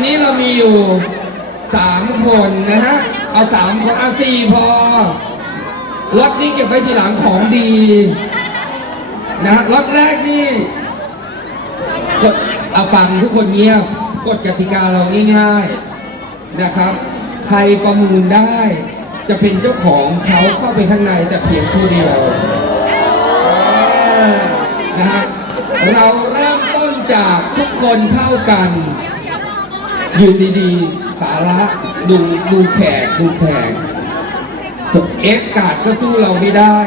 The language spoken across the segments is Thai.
อนนี้เรามีอยู่สามคนนะฮะ เอาสามคนเอาสี่พอรถนี้เก็บไว้ทีหลังของดี นะฮะรถแรกนี่กดเอาฟังทุกคนเงียบกฎกติกาเราง่ายๆนะครับ ใครประมูลได้ จะเป็นเจ้าของเขาเข้าไปข้างในแต่เพียงผู้เดียวนะฮะเราเริ่มต้นจากทุกคนเท่ากัน ยืนดีๆ สาระดูดูแขกดูแขกเอสการ์ดก็สู้เราไม่ได้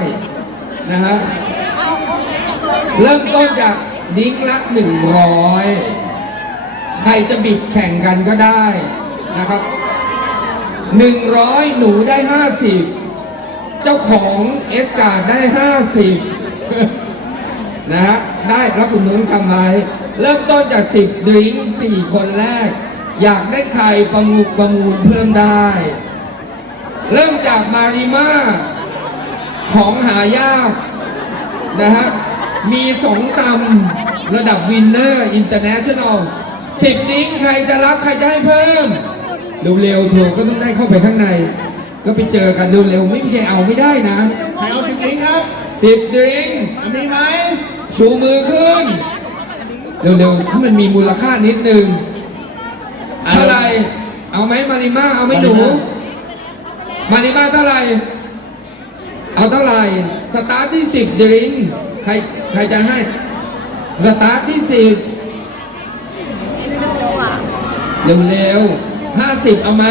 นะฮะเริ่มต้นจากดิ้งละหนึ่งร้อยใครจะบิดแข่งกันก็ได้นะครับหนึ่งร้อยหนูได้ห้าสิบเจ้าของเอสการ์ดได้ห้าสิบนะฮะได้รับอุดหนุนคำไว้เริ่มต้นจาก10ดริงสี่คนแรก อยากได้ใครประมูลประมูลเพิ่มได้ เริ่มจากมาริมาของหายากนะฮะ มีสองตำระดับวินเนอร์อินเตอร์เนชั่นแนลสิบดิ้งใครจะรับใครจะให้เพิ่ม เร็วๆเถอะก็ต้องได้เข้าไปข้างใน ก็ไปเจอกันเร็วๆ ไม่มีใครเอาไม่ได้นะ ใครเอาสิบลิงครับสิบดริงอันนี้ไหมชูมือขึ้น เร็วๆถ้ามันมีมูลค่านิดนึง เท่าไหรเอาไหมมาริมาเอาไหมหนู มาริมาเท่าไหรเอาเท่าไหร่สตาร์ทที่สิบดริงใครใครจะให้สตาร์ทที่สิบเร็วๆห้าสิบเอาไหม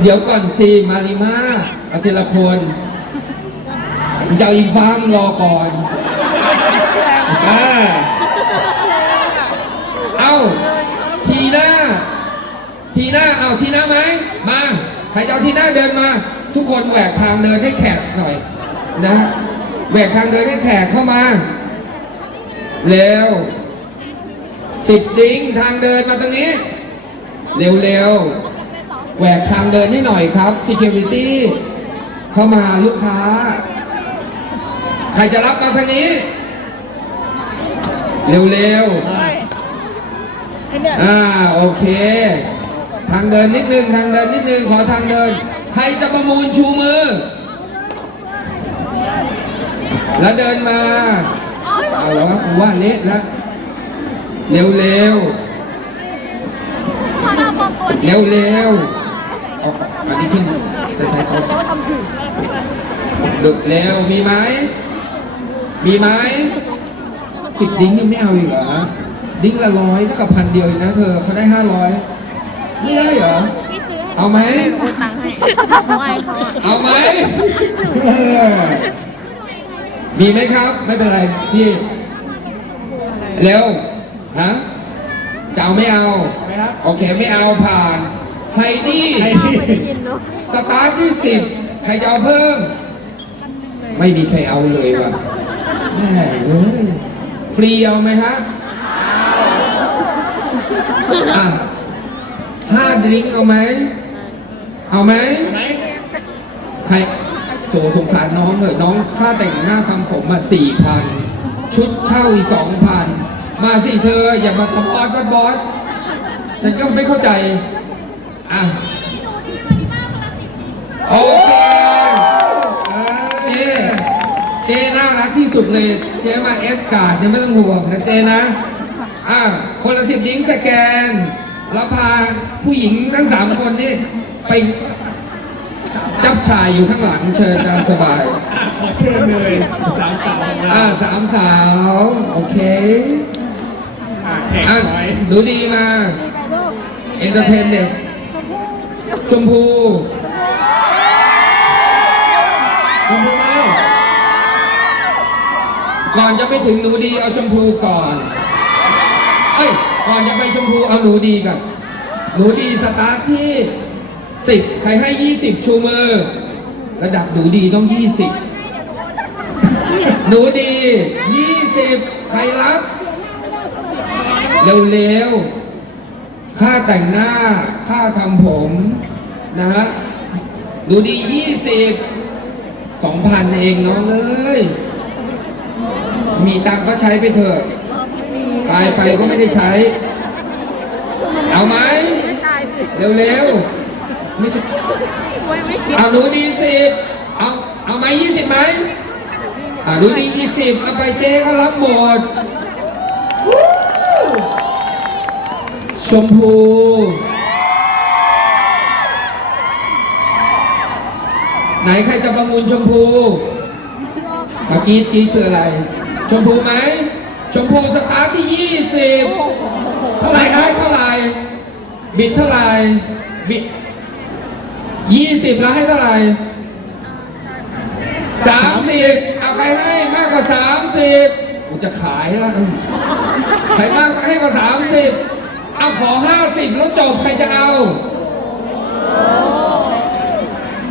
เดี๋ยวก่อนสิมาริมาเอาทีละคนจะเอาอีกฟ้ามงรอก่อนอ่าเอา ทีหน้า ทีหน้าเอาทีหน้าไหมมา ใครจะเอาทีหน้าเดินมา ทุกคนแหวกทางเดินให้แขกหน่อย นะแหวกทางเดินให้แขกเข้ามาเร็วสิบดิ้งทางเดินมาตรงนี้ เร็วเร็วๆแหวกทางเดินให้หน่อยครับ security เข้ามาลูกค้า ใครจะรับมาทางนี้ เร็ว เร็วๆอ่าโอเค ทางเดินนิดนึงทางเดินนิดนึงขอทางเดิน ใครจะประมูลชูมือ แล้วเดินมาเอาแล้วกูว่าเละแล้วเร็วเร็วเร็วเร็วเร็วเอาอันนี้ขึ้นจะใช้เขาดึกเร็วมีไหมมีไหมสิบดิ้งยังไม่เอาอีกเหรอ ดิ้งละร้อยเท่ากับพันเดียวเองนะเธอเขาได้ห้าร้อยไม่ได้เหรอ พี่ซื้อให้เอาไหมตังค์ให้ไหวเขาอะเอาไหมเออมีไหมครับ ไม่เป็นไรพี่เร็วฮะจะเอาไม่เอาเอาไหมครับโอเคไม่เอาผ่านไฮดี้ไอ้นี่สตาร์ทที่สิบใครจะเอาเพิ่ม ไม่มีใครเอาเลยว่ะแม่เอ้ยฟรีเอาไหมฮะ อะห้าดริงก์เอาไหมเอาไหม เอาไหม ใครโถสงสารน้องเลยน้องค่าแต่งหน้าทำผมอะสี่พันชุดเช่าอีกสองพันมาสิเธอ อย่ามาทำบอสบอสบอสฉันก็ไม่เข้าใจ อะโอเคอ่าเจ เจน่ารักที่สุดเลย เจมาเอสการ์ดเนี่ยไม่ต้องห่วงนะเจนะ อะคนละสิบนิ้งสแกน แล้วพาผู้หญิงทั้งสามคนนี่ไปจับชายอยู่ข้างหลังเชิญตามสบายอะขอเชิญเลยสามสาวของเราอ่าสามสาว โอเคอะแขกอะถอยดูดีมา เอนเตอร์เทนเด็กชมพูคุณดูแล้วก่อนจะไปถึงหนูดีเอาชมพูก่อน เอ้ยก่อนจะไปชมพูเอาหนูดีก่อนหนูดีสตาร์ทที่สิบใครให้ยี่สิบชูมือ ระดับหนูดีต้องยี่สิบหนูดียี่สิบใครรับเร็วๆ ค่าแต่งหน้า ค่าทำผม นะฮะ ดูดียี่สิบสองพันเองน้องเอ้ยมีตังก็ใช้ไปเถอะ ไปไปก็ไม่ได้ใช้ เอาไหมตายสิเร็วๆไม่ใช่โอ้ยวิกฤตเอาหนูดีสิบเอาเอาไหมยี่สิบไหมอ่าหนูดียี่สิบเอาไปเจ๊เขารับหมดวู้ชมพูไหนใครจะประมูลชมพูเมื่อกี้กี้คืออะไร ชมพูไหม ชมพูสตาร์ทที่ยี่สิบเท่าไหร่ได้เท่าไหร่ บิดเท่าไหร่ บิดยี่สิบแล้วให้เท่าไหร่สามสิบเอาใครให้มากกว่าสามสิบกูจะขายแล้วใครมากให้มาสามสิบเอาขอห้าสิบแล้วจบใครจะเอา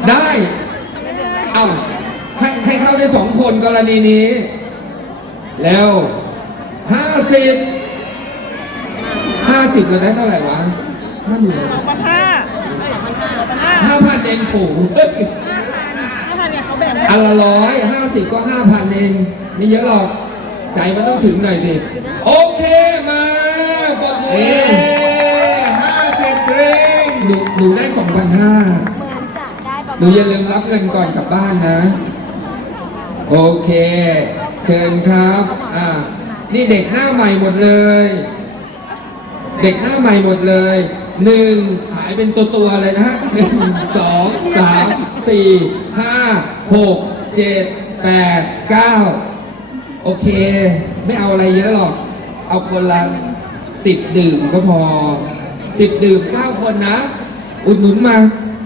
ได้เอาให้ให้เข้าได้สองคนกรณีนี้ แล้ว ห้าสิบห้าสิบเราได้เท่าไหร่วะห้าหมื่นพันห้าพันห้าห้าพันเองโขห้าพันเนี่ยเขาแบ่งได้อันละร้อยห้าสิบก็ห้าพันเองไม่เยอะหรอก ใจมันต้องถึงหน่อยสิ โอเคมาปรบมืเอ๊อห้าสิบดริงหนูหนูได้สองพันห้าหนูอย่าลืมรับเงินก่อนกลับบ้านนะ โอเค เชิญครับ อ่า นี่เด็กหน้าใหม่หมดเลย เด็กหน้าใหม่หมดเลยหนึ่งขายเป็นตัวตัวเลยนะฮะหนึ่งสองสามสี่ห้าหกเจ็ดแปดเก้าโอเค ไม่เอาอะไรเยอะหรอก เอาคนละสิบดื่มก็พอสิบดื่มเก้าคนนะ อุดหนุนมา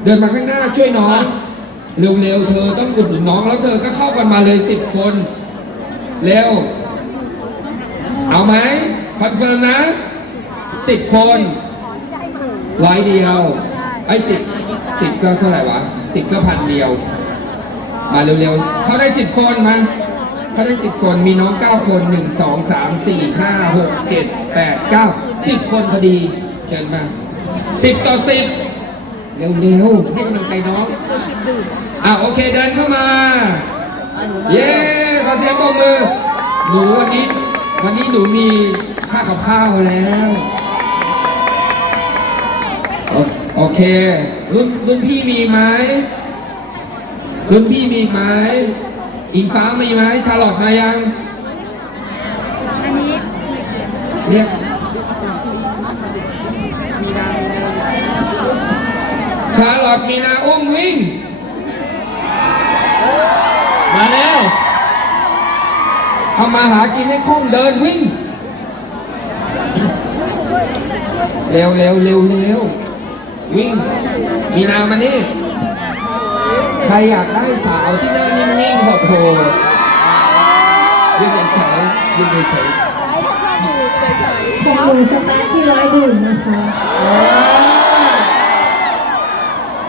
เดินมาข้างหน้าช่วยน้อง เร็วๆเธอต้องอุดหนุนน้องแล้วเธอก็เข้ากันมาเลยสิบคนเร็ว เอาไหมคอนเฟิร์มนะสิบคนร้อยเดียว ไอ้สิบสิบก็เท่าไหร่วะสิบก็พันเดียว มาเร็วๆ เขาได้สิบคนมาเขาได้สิบคนมีน้องเก้าคนหนึ่งสองสามสี่ห้าหกเจ็ดแปดเก้าสิบคนพอดี เชิญมาสิบต่อสิบเร็วๆ ให้กำลังใจน้องอะโอเคเดินเข้ามา เย้ขอเสียงปรบมือหนูวันนี้ วันนี้หนูมีค่ากับข้าวแล้ว โอเค รุ่นรุ่นพี่มีไหมรุ่นพี่มีไหมอิงฟ้ามีไหมชาลอตมายัง อันนี้เรียกชาลอตมีนาอุ้มวิ่ง มาแล้ว เอามาหากินให้คล่องเดินวิ่ง เร็วเร็วเร็วเร็ววิ่ง มีนามานี่ ใครอยากได้สาวที่หน้านิ่งๆโหดโหดยืนเฉยๆยืนเฉยของหนูสตาร์ทที่ร้อยดื่มนะคะ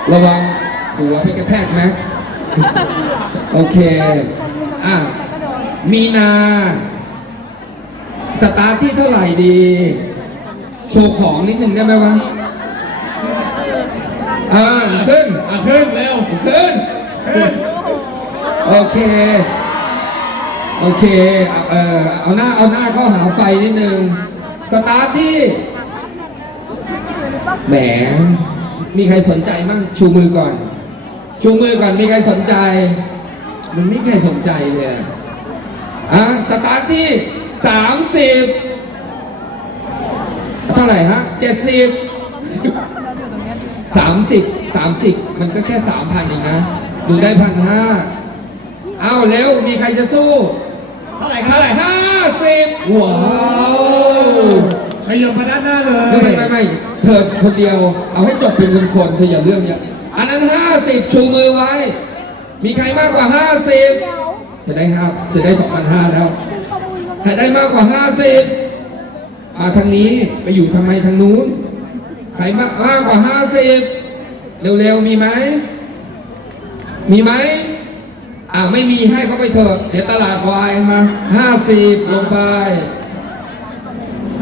ๆระวังหัวไปกระแทกแม็กโอเค อะ มีนาสตาร์ทที่เท่าไหร่ดี โชว์ของนิดหนึ่งได้ไหมวะ อ่าขึ้น อะขึ้นเร็วขึ้น ขึ้น โอเค โอเค เอาเออเอาหน้า เอาหน้าเข้าหาไฟนิดนึง สตาร์ทที่ แหม มีใครสนใจมั่งชูมือก่อน ชูมือก่อน มีใครสนใจ มันไม่มีใครสนใจเลย อะอะสตาร์ทที่สามสิบเท่าไหร่ฮะเจ็ดสิบสามสิบสามสิบมันก็แค่สามพันเองนะดูได้พันห้าเอาเร็วมีใครจะสู้ เท่าไหร่คเท่ารับไหร่ห้าสิบว้าวขยับมาด้านหน้าเลย ไม่ไม่ไม่ไม่เธอคนเดียว เอาให้จบเป็นคนคนๆเธออย่าเรื่องเยอะอันนั้นห้าสิบชูมือไว้ มีใครมากกว่าห้าสิบ จะได้ห้าจะได้สองพันห้าแล้วใครได้มากกว่าห้าสิบมาทางนี้ไปอยู่ทำไมทางนู้น ใครมากมากกว่าห้าสิบเร็วๆ มีไหม มีไหมอ่าไม่มีให้เขาไปเถอะ เดี๋ยวตลาดวายมาห้าสิบลงไป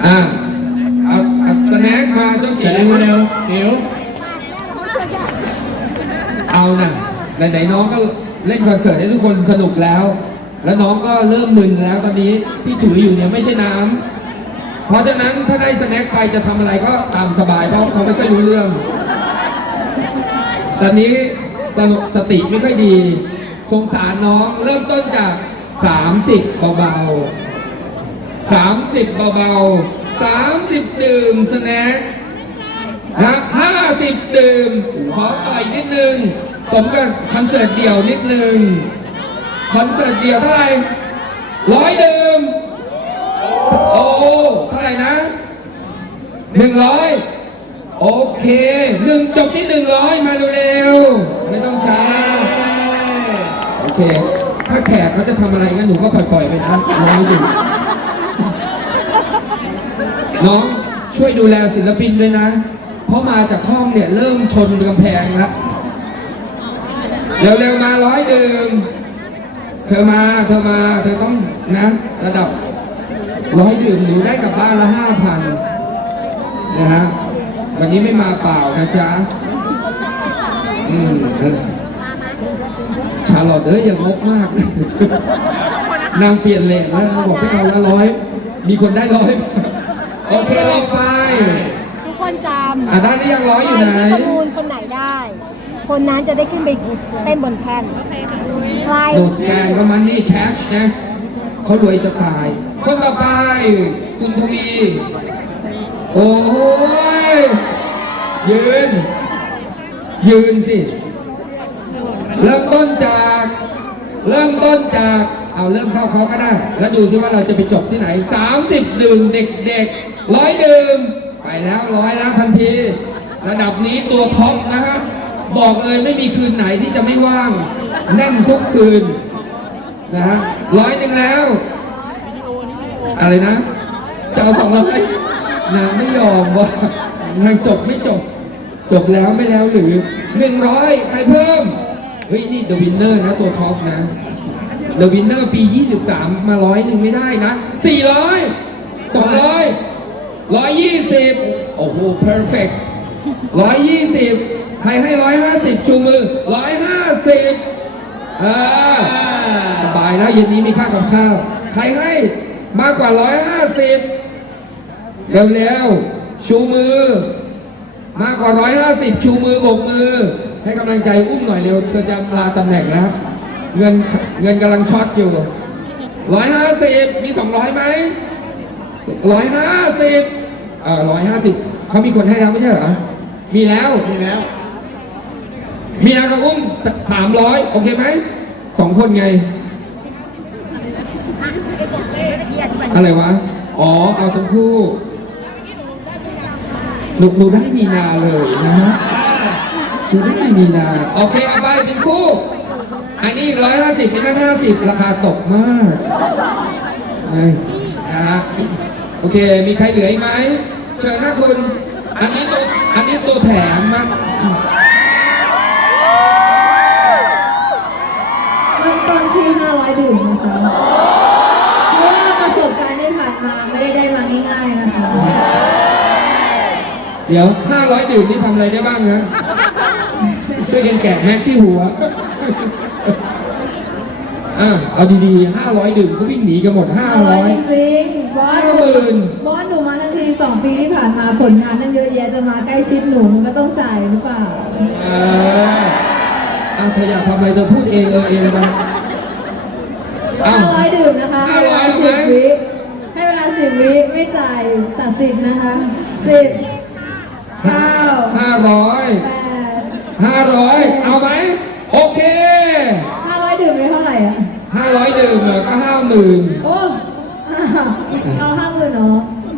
อ่าเอาเอาสแน็คมาเจ้าเฉจิ๋ลวยเร็วเดี๋ยวเอาน่ะไหนๆน้องก็ เล่นคอนเสิร์ตให้ทุกคนสนุกแล้ว แล้วน้องก็เริ่มมึนแล้วตอนนี้ที่ถืออยู่เนี่ยไม่ใช่น้ำเพราะฉะนั้นถ้าได้สแน็คไปจะทำอะไรก็ตามสบายเพราะเขาไม่ค่อยรู้เรื่อง ตอนนี้สนุสติไม่ค่อยดีสงสารน้องเริ่มต้นจาก 30 เบาๆ 30 เบาๆ 30 ดื่มสแน็คนะ50 ดื่ม ขอต่อยนิดนึง สมกับคอนเสิร์ตเดี่ยวนิดนึงคอนเสิร์ตเดี่ยวเท่าไหร่ร้อยเดื่มโอ้เท่าไหร่นะหนึ่งร้อยโอเคหนึ่งจบที่หนึ่งร้อยมาเร็วๆ ไม่ต้องช้า โอเค ถ้าแขกเขาจะทำอะไรกันหนูก็ปล่อยๆไปนะร้อยดื่น้องช่วยดูแลศิลปินด้วยนะ เพราะมาจากห้องเนี่ย เริ่มชนกำแพงแล้ว เร็วๆมาร้อยดื่มเธอมาเธอมาเธอต้องนะ ระดับร้อยดื่มหนูได้กลับบ้านละห้าพันนะฮะวันนี้ไม่มาเปล่านะจ๊ะอืมเออชาลอตเอ้ยอย่างงกมาก นางเปลี่ยนเลนแล้วเขาบอกไม่เอาละร้อยมีคนได้ร้อยโอเคเราไป ทุกคนจำอะได้หรือยังร้อยอยู่ไหนใครที่ประมูลคนไหนได้ คนนั้นจะได้ขึ้นไปเต้นบนแท่นใครโดสแกนก็มันนี่แคชนะเขารวยจะตาย คนต่อไป คุณทวีโอ้ย ยืน ยืนสิ เริ่มต้นจาก เริ่มต้นจาก เอาเริ่มเข้าเขาก็ได้ แล้วดูซิว่าเราจะไปจบที่ไหน 30 ดื่มเด็กๆร้อยดื่ม ไปแล้วร้อยแล้วทันที ระดับนี้ตัวท็อปนะฮะ บอกเลยไม่มีคืนไหนที่จะไม่ว่างแน่นทุกคืนนะฮะร้อยหนึ่งแล้ว อะไรนะจะเอาสองร้อยนางไม่ยอมว่านางจบไม่จบ จบแล้วไม่แล้วหรือหนึ่งร้อยใครเพิ่ม เฮ้ย นี่ The Winner นะ ตัวท็อปนะ The Winner ปี 23 มาร้อยหนึ่งไม่ได้นะ 400 200 120 โอ้โห perfect 120ใครให้150ชูมือ150อ่าสิบายแล้วเย็นนี้มีค่ากับข้าว ใครให้มากกว่า150เร็วๆชูมือ มากกว่า150ชูมือโบกมือ ให้กำลังใจอุ้มหน่อยเร็วเธอจะลาตำแหน่งแล้วเงินเงินกำลังช็อตอยู่150มี200ไหม150อ่า150เขามีคนให้แล้วไม่ใช่เหรอ มีแล้ว มีแล้ว เมียกับอุ้มสามร้อยโอเคไหมสองคนไง อะไรวะ อ๋อ เอาทั้งคู่หนูหนูได้มีนาเลยนะฮะหนูได้มีนา โอเคเอาไปเป็นคู่ อันนี้ร้อยห้าสิบเป็นนั่นห้าสิบราคาตกมากเฮ้ยนะฮะโอเค มีใครเหลืออีกไหม เชิญนะคุณ อันนี้ตัวอันนี้ตัวแถมนะเริ่มต้นที่ 500ดื่มนะคะเพราะว่าประสบการณ์ที่ผ่านมาไม่ได้ได้มาง่ายๆนะคะเดี๋ยว 500ดื่มนี่ทำอะไรได้บ้างนะ ช่วยกันแกะแม็กที่หัว อะเอาดีๆ500ดื่มก็วิ่งหนีกันหมด500จ500ริงๆบอสหนูห้าหมื่นบอสหนูมาทั้งที2ปีที่ผ่านมาผลงานนั่นเยอะแยะจะมาใกล้ชิดหนูมันก็ต้องจ่ายหรือเปล่าเอออะเธออยากทำอะไรเธอพูดเองเออเองไปอ้าว500ดื่มนะคะให้เวลา500ไหม10วิให้เวลา10วิไม่จ่ายตัดสินนะคะ10 9 500 8 500เอาไหมโอเค500 ดื่มได้เท่า ไหร่อะ500ดื่มเหรอก็50,000โอ้เอาห้าหมื่นเหรอ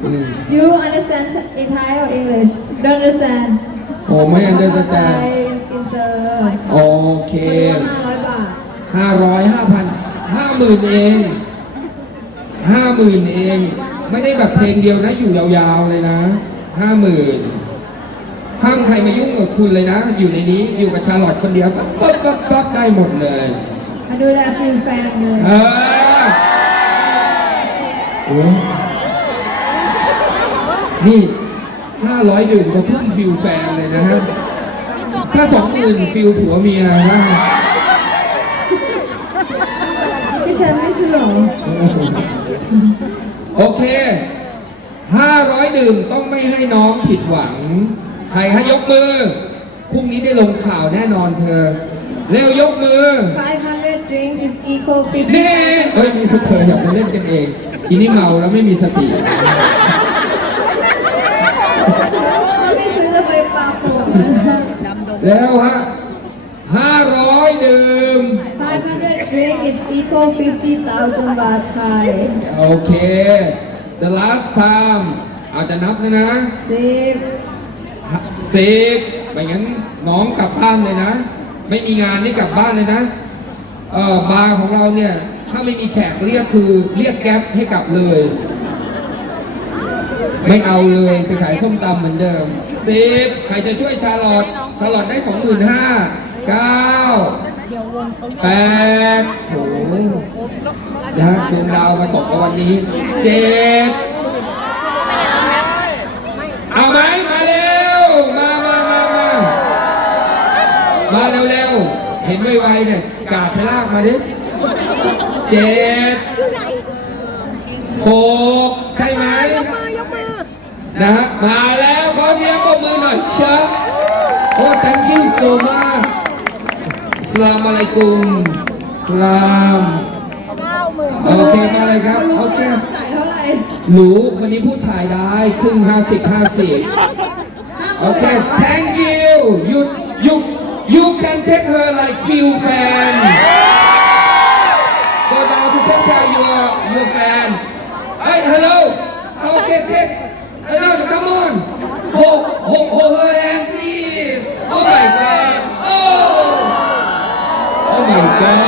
อืม You understand in Thai or English Don't understand โอ้ไม่อันเดอร์สแตนไทยอินเตอร์โอเคห้าร้อยบาทห้าร้อยห้าพันห้าหมื่นเองห้าหมื่นเอง ไม่ได้แบบเพลงเดียวนะอยู่ยาวๆเลยนะห้าหมื่นห้ามใครมายุ่งกับคุณเลยนะ อยู่ในนี้อยู่กับชาลอตคนเดียวปั๊บปั๊บปั๊บปั๊บได้หมดเลย มาดูแลฟิลแฟนเลยเออโอ้ยนี่ห้าร้อยดื่มจะทุ่มฟิลแฟนเลยนะฮะ ถ้าสองหมื่นฟิลผัวเมียนะพี่แชมป์ไม่ซื้อเหรอโอเค500ดื่มต้องไม่ให้น้องผิดหวัง ใครให้ยกมือ พรุ่งนี้ได้ลงข่าวแน่นอนเธอ เร็วยกมือ500 drinks is equal 50นี่เฮ้ยนี่พวกเธออย่ามาเล่นกันเองอีนี่เมาแล้วไม่มีสติเราไม่ซื้อจะไปปลาโป่งนะแล้วฮะ500ดื่ม 500 drink is equal 50,000 baht Thai โอเค the last time เอาจะนับนะนะ10สิบไม่งั้นน้องกลับบ้านเลยนะ ไม่มีงานนี่กลับบ้านเลยนะ เออบาร์ของเราเนี่ย ถ้าไม่มีแขกเรียกคือเรียกแก๊ปให้กลับเลย ไม่เอาเลยไปขายส้มตำเหมือนเดิมสิบใครจะช่วยชาลอตชาลอตได้สองหมื่นห้าเก้าแปดโอ้โหนะดวงดาวมาตกในวันนี้เจ็ด เอาไหมมาเร็ว มามามามามาเร็วเร็วๆเห็นไวๆเนี่ยกาดไปลากมาดิเจ็ดหกใช่ไหมนะฮะมาแล้วขอเสียงปรบมือหน่อยเชิญโอ้ thank you so much สลามอะลัยกุมสลามโอเคมาเลยครับโอเคจ่ายเท่าไหร่รู้คนนี้พูดถ่ายได้ครึ่งห้าสิบห้าสิบโอเค thank you you you you can take her like few fan go down to take care your your fan hey hello okay take hello come on hold hold hold her hand please oh my god oh oh my god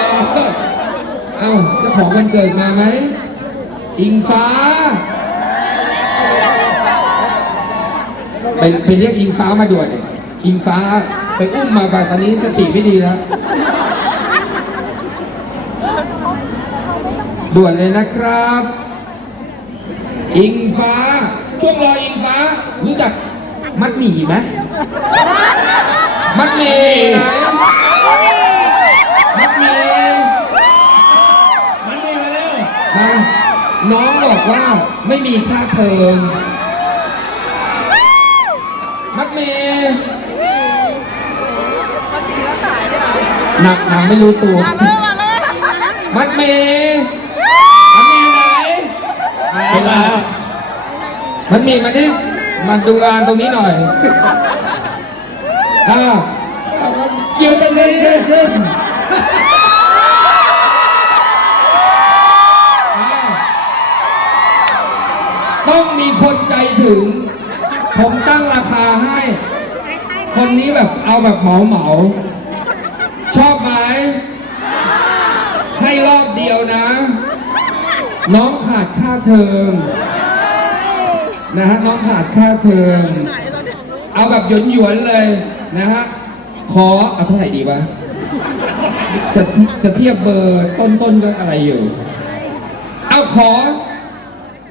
เอ้าเจ้าของวันเกิดมาไหม อิงฟ้า ไปไปเรียกอิงฟ้ามาด่วน อิงฟ้าไปอุ้มมาไปตอนนี้สติไม่ดีแล้ว ด่วนเลยนะครับ อิงฟ้า ช่วงรออิงฟ้า รู้จักมัดหมี่ไหมมัดหมี่ไหนมัดหมี่มันมีมาแล้วนะน้องบอกว่าไม่มีค่าเทอมมัดเมย์ หนักหนักไม่รู้ตัว มัดเมย์มันมีไหนไปลามันมีมาที่มาดูงานตรงนี้หน่อย อ้าวยืนเป็นเล่นขึ้นขึ้นอ้าวต้องมีคนใจถึง ผมตั้งราคาให้ คนนี้แบบเอาแบบเหมาเหมาๆชอบไหม ให้รอบเดียวนะ น้องขาดค่าเทอมนะฮะน้องขาดค่าเทอมเอาแบบหยวนหยวนเลยนะฮะขอเอาเท่าไหร่ดีวะจะจะเทียบเบอร์ต้นต้นก็อะไรอยู่ เอาขอ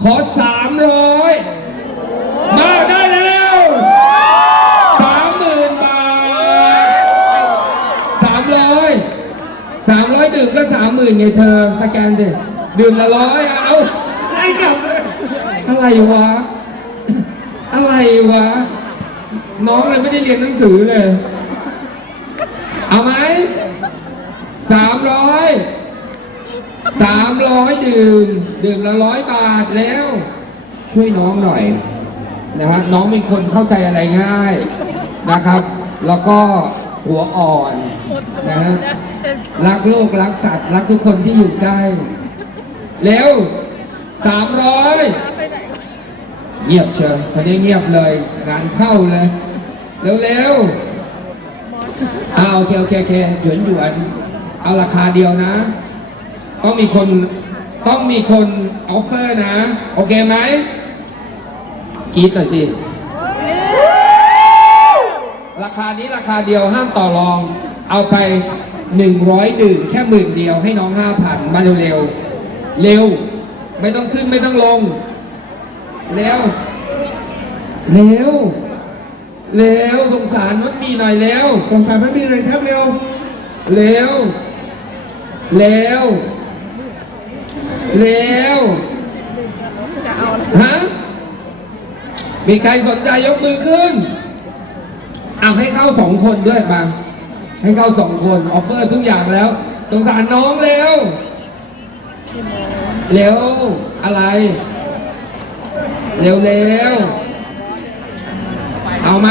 ขอสามร้อย มก็สามหมื่นไงเธอสแกนดิดื่มละร้อยเอาไอ้กลับเลยอะไรวะ อะไรวะ น้องเลยไม่ได้เรียนหนังสือเลย เอาไหมสามร้อยสามร้อยดื่ม ดื่มละร้อยบาทแล้ว ช่วยน้องหน่อยนะฮะน้องเป็นคนเข้าใจอะไรง่ายนะครับ แล้วก็หัวอ่อนนะฮะ รักโลกรักสัตว์ รักทุกคนที่อยู่ใกล้เร็วสามร้อยเงียบเชียวคนนี้เงียบเลย งานเข้าเลยเร็วๆอ่าโอเคโอเคโอเคหยวนหยวนๆเอาราคาเดียวนะ ต้องมีคนต้องมีคนออฟเฟอร์นะ โอเคไหมกรีดหน่อยสิ ราคานี้ราคาเดียวห้ามต่อรอง เอาไป 100 ดื่มแค่หมื่นเดียวให้น้อง5,000มาเร็วๆเร็ว ไม่ต้องขึ้นไม่ต้องลงเร็วเร็วเร็วสงสารมันมีหน่อยเร็วสงสารมันมีเลยครับเร็วเร็วเร็วเร็วฮะมีใครสนใจยกมือขึ้นอะให้เข้าสองคนด้วยมา ให้เข้าสองคนออฟเฟอร์ทุกอย่างแล้ว สงสารน้องเร็วเร็วอะไรเร็วเร็วเอาไหม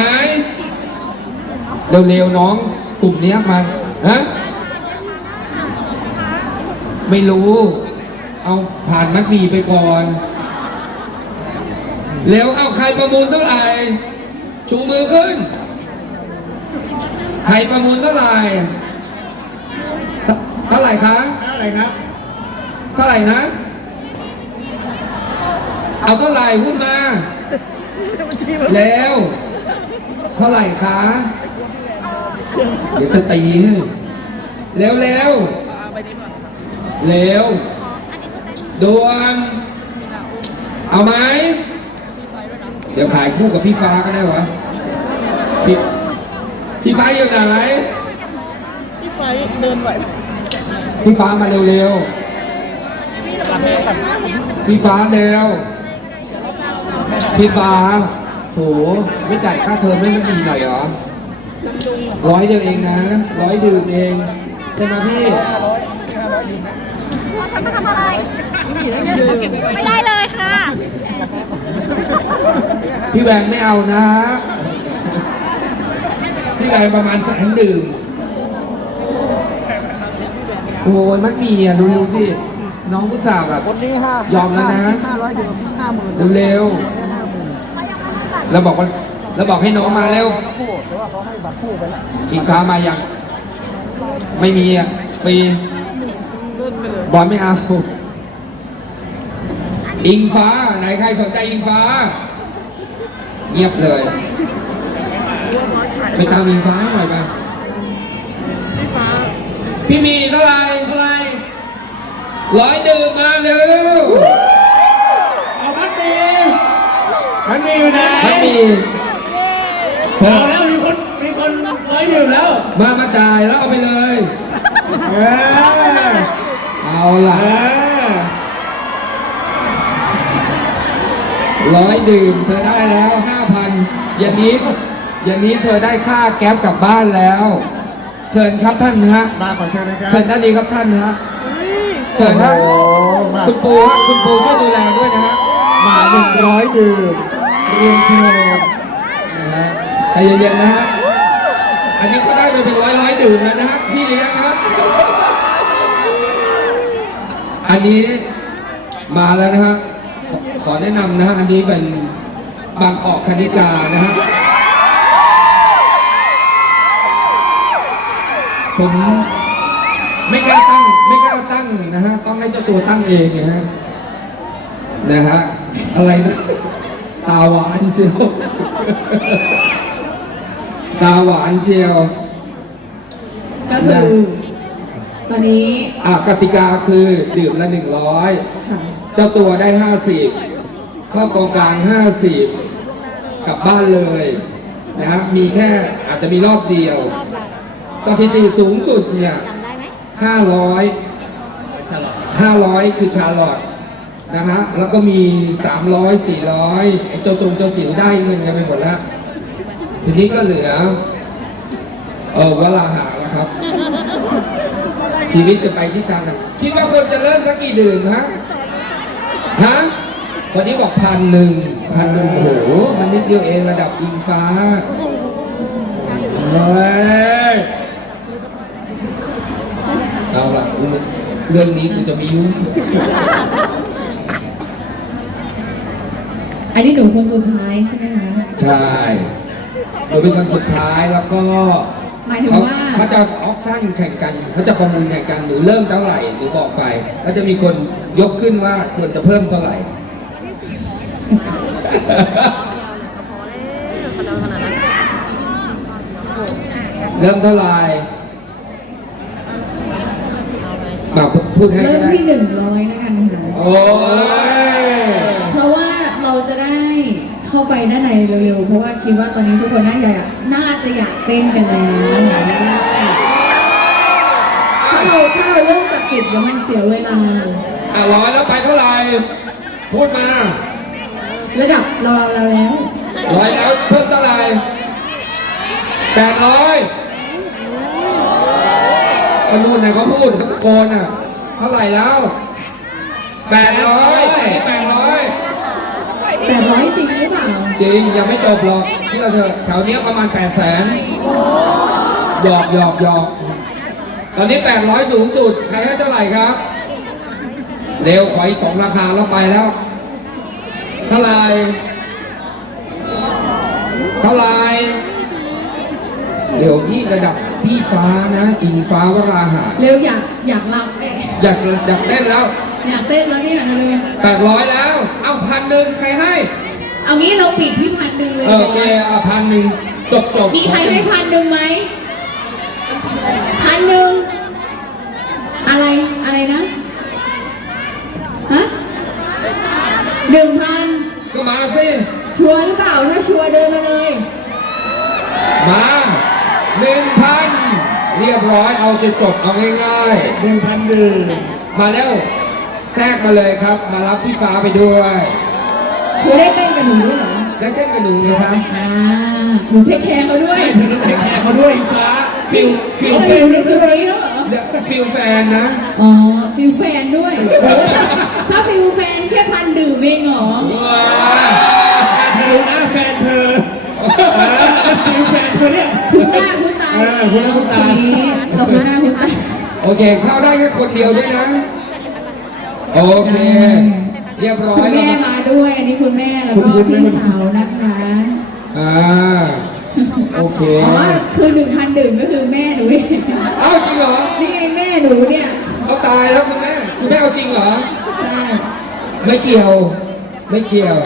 เร็วเร็วๆน้องกลุ่มเนี้ยมาฮะไม่รู้ เอาผ่านมัดหมีไปก่อน เร็วเอาใครประมูลเท่าไหร่ชูมือขึ้น ใครประมูลเท่าไหร่เท่าเท่าไหร่คะอะไรครับเท่าไหร่นะ เอาเท่าไหร่พูดมาแล้วเท่าไหร่คะเดี๋ยวจะตีให้เร็วเร็วเร็วด่วนเอาไหมเดี๋ยวขายคู่กับพี่ฟ้าก็ได้วะพี่ พี่ฟ้าอยู่ไหนพี่ไฟเดินไหวไหมพี่ฟ้ามาเร็วๆพี่ฟ้าเร็ว พี่ฟ้าโหไม่จ่ายค่าเทอมไม่ไม่มีหน่อยเหรอร้อยเดียวเองนะร้อยดื่มเองใช่ไหมพี่ฉันมาทำอะไร ไม่ได้เลยค่ะ พี่แบงค์ไม่เอานะฮะ พี่แบงค์ประมาณแสนดื่มโอ้ยมันมีอะเร็วๆสิ น้องผู้สาวแบบคนนี้ห้ายอมแล้วนะห้าร้อยเดียวห้าหมื่นเร็วๆแล้วบอกว่าแล้วบอกให้น้องมาเร็วคู่แต่ว่าเขาให้บัตรคู่ไปแล้วอิงฟ้ามายัง ไม่มีอะฟรีเลื่อนไปเลยบอลไม่เอาอิงฟ้า ไหนใครสนใจอิงฟ้า เงียบเลย ไปตามอิงฟ้าหน่อยมาพี่ฟ้า พี่มีเท่าไหร่เท่าไหร่ร้อยดื่มมาเร็วเอามัดมีมัดมีอยู่ไหนมันมีเธเอาอแล้วมีคนมีคนร้อยดื่มแล้ว มามาจ่ายแล้วเอาไปเลยเออเอาเอล่ะอร้อยดื่มเธอได้แล้วห้าพันอย่างนี้ อย่างนี้เธอได้ค่าแก๊ปกลับบ้านแล้ว เชิญครับท่านนะฮะมาขอเชิญนะครับเชิญด้านนี้ครับท่านนะฮะเชิญฮะโอ้มาคุณปูฮะคุณปูช่วยดูแลด้วยนะฮะมาหนึ่งร้อยดื่มเรียนเชิญนะฮะใจเย็นๆนะฮะอันนี้เขาได้ไปเป็นร้อยร้อยๆดื่มแล้วนะฮะพี่เลี้ยงนะครับ อันนี้มาแล้วนะฮะขอขอแนะนำนะฮะอันนี้เป็นบางกอกคณิกานะฮะ ผมไม่กล้าตั้งไม่กล้าตั้งนะฮะต้องให้เจ้าตัวตั้งเองนะฮะนะฮะอะไรนะตาหวานเชียวตาหวานเชียวก็คือตอนนี้อะกติกาคือดื่มละหนึ่งร้อยค่ะเจ้าตัวได้ห้าสิบเข้ากองกลางห้าสิบกลับบ้านเลยนะฮะมีแค่อาจจะมีรอบเดียว สถิติสูงสุดเนี่ยจำได้ไหมห้าร้อยห้าร้อยคือชาลอตนะฮะแล้วก็มีสามร้อยสี่ร้อยไอ้เจ้าตรงเจ้าจิ๋วได้เงินกันไปหมดแล้ว ทีนี้ก็เหลือ เออเวลาหาแล้วครับ ชีวิตจะไปที่ทางไหนคิดว่าควรจะเริ่มสักกี่ดื่มฮะฮะคนนี้บอกพันหนึ่งพันหนึ่งโอ้โห มันนิดเดียวเองระดับอิงฟ้าเฮ้ย เอาละเรื่องนี้กูจะไม่ยุ่งอันนี้หนูคนสุดท้ายใช่ไหมคะ ใช่เราเป็นคนสุดท้ายแล้วก็หมายถึงเขาว่า เขาจะออปชั่นแข่งกันเขาจะประมูลแข่งกันหรือเริ่มเท่าไหร่หรือบอกไป แล้วจะมีคนยกขึ้นว่าควรจะเพิ่มเท่าไหร่เริ่มเท่าไหร่ มาพูดให้เริ่ก็มได้ที่หนึ่งร้อยแล้วกันค่ะโอ้ยเพราะว่าเราจะได้เข้าไปด้านในเร็วๆ เพราะว่าคิดว่าตอนนี้ทุกคนน่าจะน่าจะอยากเต้นกันแล้วถ้าเราถ้าเราเริ่มจากสิบแล้วมันเสียเวลาอะร้อยแล้วไปเท่าไหร่พูดมา ระดับเราเราแล้วอร้อยแล้วเพิ่มเท่าไหร่แปดร้อย กนู่นไหนเขาพูดเขาตะโกนอะเท่าไหร่แล้วแปดร้อยแปดร้อยแปดร้อยจริงหรือเปล่า จริงยังไม่จบหรอกเชื่อเถอะแถวเนี้ยประมาณแปดแสนหยอกหยอกหยอกตอนนี้แปดร้อยสูงสุดใครให้เท่าไหร่ครับ เร็วขออีกสองราคาแล้วไปแล้ว เท่าไหร่เท่าไหร่เดี๋ยวนี่ระดับ พี่ฟ้านะอิงฟ้าวราหะเร็วอยากอยากรับเอ๊ะอยากอยากเต้นแล้วอยากเต้นแล้วเนี่ยเร็วแปดร้อยแล้ว เอาพันหนึ่งใครให้ เอางี้เราปิดที่พันหนึ่งเลยเออโอเคเอาพันหนึ่งจบจบมีใครให้พันหนึ่งไหมพันหนึ่งอะไรอะไรนะฮะหนึ่งพันก็มาสิชัวร์หรือเปล่าถ้าชัวร์เดินมาเลย มา หนึ่งพันเรียบร้อยเอาจะจบเอาง่ายหนึ่งพันดื่มๆ มาแล้วแทรกมาเลยครับ มารับพี่ฟ้าไปด้วยคุณได้เต้นกับหนูด้วยเหรอ ได้เต้นกับหนูนะครับอ่า หนูเทคแคร์เขาด้วยใช่เธอต้องเทคแคร์เขาด้วยอิงฟ้าฟิลฟิลเขาแฟอนยู่ในจุดนี้แล้วเหรอเดี๋ยวฟิลแฟนนะ อ๋อ ฟิลแฟนด้วยโอ้โหถ้าถ้าฟิลแฟนแค่พันดื่มเองเหรอ ว้า เธอรู้หน้าแฟนเธอเออฟิลแฟนเธอเนี่ย คุณหน้าคุณตา เออคุณหน้าคุณตานนี้เราคุณหน้าคุณตาโอเคเข้าได้แค่คนเดียวด้วยนะ โอเค เรียบร้อคุยณแล้วแม่ครับมาด้วย อันนี้คุณแม่แล้วก็พี่สาวนะคะ อ่าโอเคอ๋อ คือหนึ่งพันดื่มก็คือแม่หนูเองเอ้าจริงเหรอนี่ไงแม่หนูเนี่ยเขาตายแล้วคุณแม่คุณแม่เอาจริงเหรอ ใช่ ไม่เกี่ยว ไม่เกี่ยว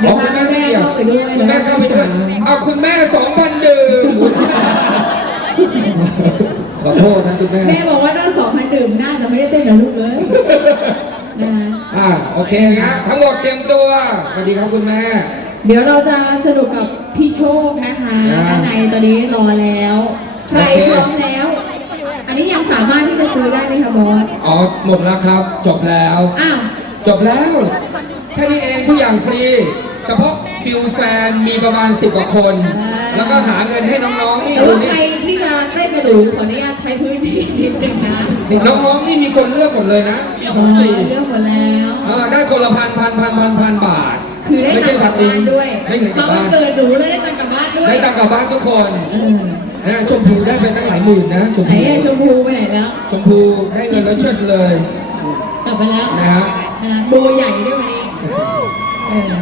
เดี๋ยวอ๋อคุณพาแม่เข้าไปด้วยคุณแม่เข้าไปด้วยแล้วก็พี่สาวเอาคุณแม่สองพันดื่ม ขอโทษนะคุณแม่แม่บอกว่าถ้าสองพันดื่มน่าจะไม่ได้เต้นกับลูกเลยนะคะอ่าโอเคนะทั้งหมดเตรียมตัวสวัสดีครับคุณแม่ เดี๋ยวเราจะสนุกกับพี่โชคนะคะอ่าด้านในตอนนี้รอแล้ว ใครโอเคพร้อมแล้ว อันนี้ยังสามารถที่จะซื้อได้ไหมคะบอสอ๋อหมดแล้วครับ จบแล้วอ้าวจบแล้วแค่นี้เองทุกอย่างฟรีเฉพาะฟิลแฟนมีประมาณ 10กว่าคน แล้วก็หาเงินให้น้องๆนี่แต่ดูว่านี่ใครที่จะ เต้นกระดูขออนุญาตใช้พื้นที่นิดนึงนะนี่น้องๆนี่มีคนเลือกหมดเลยนะมีเอของฟรีอเรื่องหมดแล้วอ่าได้คนละพันพันพันพันพันบาท คือได้ตังค์กลับบ้านด้วยไม่เงินกลัมาบวันบ้านเกิดหนูแล้วได้ตังค์กลับบ้านด้วยได้ตังค์กลับบ้านทุกคนเออนะชมพูได้ไปตั้งหลายหมื่นนะชมไหนพูอะชมพูไปไหนแล้วชมพูได้เงินแล้วเชิดเลย กลับไปแล้วนะฮะนะคะโบใหญ่ด้วยวันนี้เออ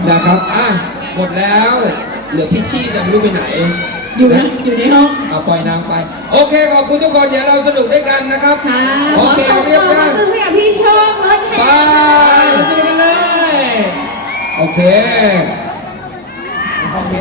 นะครับอะหมดแล้ว เหลือพิชชี่แต่ไม่รู้ไปไหน อยู่นะอยู่ในห้อง เอาปล่อยนางไป โอเคขอบคุณทุกคนเดี๋ยวเราสนุกด้วยกันนะครับโอเคส่งเรียบตัวร้อยซื้อให้พี่โชครถแห่ไปเราสนุกกันเลย โอเคโอเค